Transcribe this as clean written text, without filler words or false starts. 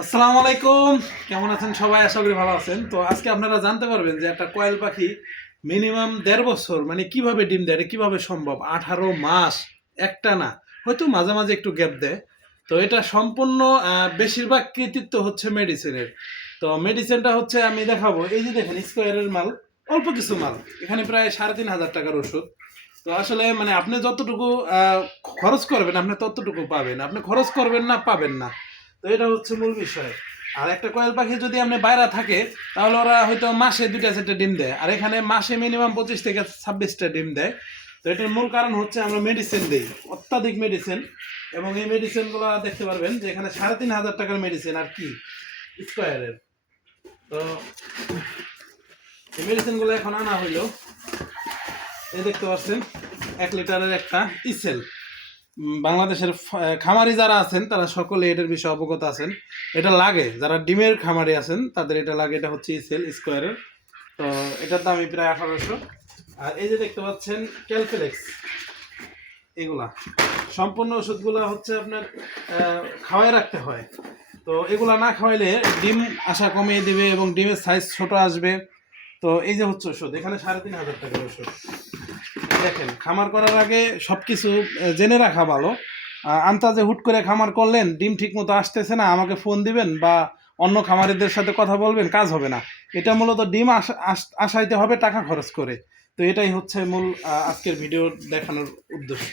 আসসালামু আলাইকুম। কেমন আছেন সবাই? আশা করি ভালো আছেন। তো আজকে আপনারা জানতে পারবেন যে একটা কোয়েল পাখি মিনিমাম ১.৫ বছর মানে কিভাবে ডিম দেয়, এটা কিভাবে সম্ভব? ১৮ মাস একটানা, হয়তো মাঝে মাঝে একটু গ্যাপ দেয়। তো এটা সম্পূর্ণ বেশিরভাগ কৃতিত্ব হচ্ছে মেডিসিনের। তো মেডিসিনটা হচ্ছে আমি দেখাবো, এই যে দেখেন স্কোয়ারের মাল, অল্প কিছু মাল, এখানে প্রায় ৩,৫০০ টাকার ওষুধ। তো আসলে মানে আপনি যতটুকু খরচ করবেন আপনি ততটুকু পাবেন, আপনি খরচ করবেন না পাবেন না। তো এটা হচ্ছে মূল বিষয়। আর একটা কোয়েল পাখি যদি আপনি বাইরে থাকে তাহলে ওরা হয়তো মাসে ২টা ৪টা ডিম দেয়, আর এখানে মাসে মিনিমাম ২৫ থেকে ২৬টা ডিম দেয়। তো এটার মূল কারণ হচ্ছে আমরা মেডিসিন দিই, অত্যাধিক মেডিসিন। এবং এই মেডিসিনগুলো দেখতে পারবেন যে এখানে ৩,৫০০ টাকার মেডিসিন আর কি স্কোয়ারের। তো এই মেডিসিনগুলো এখন আনা হইলো, এই দেখতে পাচ্ছেন ১ লিটারের একটা ইসেল। বাংলাদেশের খামারি যারা আছেন তারা সকলে এটার বিষয়ে অবগত আছেন। এটা লাগে যারা ডিমের খামারি আছেন তাদের এটা লাগে। এটা হচ্ছে ইসেল স্কোয়ারের। তো এটার দামই প্রায় ১৮০০। আর এই যে দেখতে পাচ্ছেন ক্যালফেলেক্স, এগুলা সম্পূর্ণ ওষুধগুলো হচ্ছে আপনার খাওয়াই রাখতে হয়। তো এগুলা না খাওয়াইলে ডিম আসা কমিয়ে দিবে এবং ডিমের সাইজ ছোট আসবে। তো এই যে হচ্ছে ওষুধ, এখানে ৩,৫০০ টাকার ওষুধ। দেখেন, খামার করার আগে সবকিছু জেনে রাখা ভালো। আন্তাজে হুট করে খামার করলেন, ডিম ঠিক মতো আসতেছে না, আমাকে ফোন দিবেন বা অন্য খামারিদের সাথে কথা বলবেন, কাজ হবে না। এটা মূলত ডিম আসাইতে হবে টাকা খরচ করে। তো এটাই হচ্ছে মূল আজকের ভিডিও দেখানোর উদ্দেশ্য।